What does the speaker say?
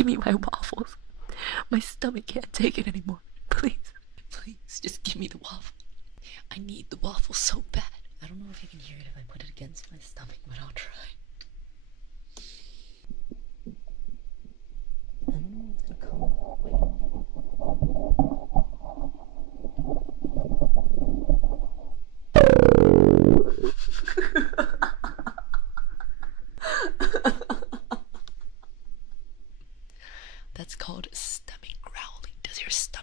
Give me my waffles. My stomach can't take it anymore. Please. Please, just give me the waffle. I need the waffle so bad. I don't know if you can hear it if I put it against my stomach, but I'll try. I don't know what's gonna come. Wait. That's called stomach growling. Does your stomach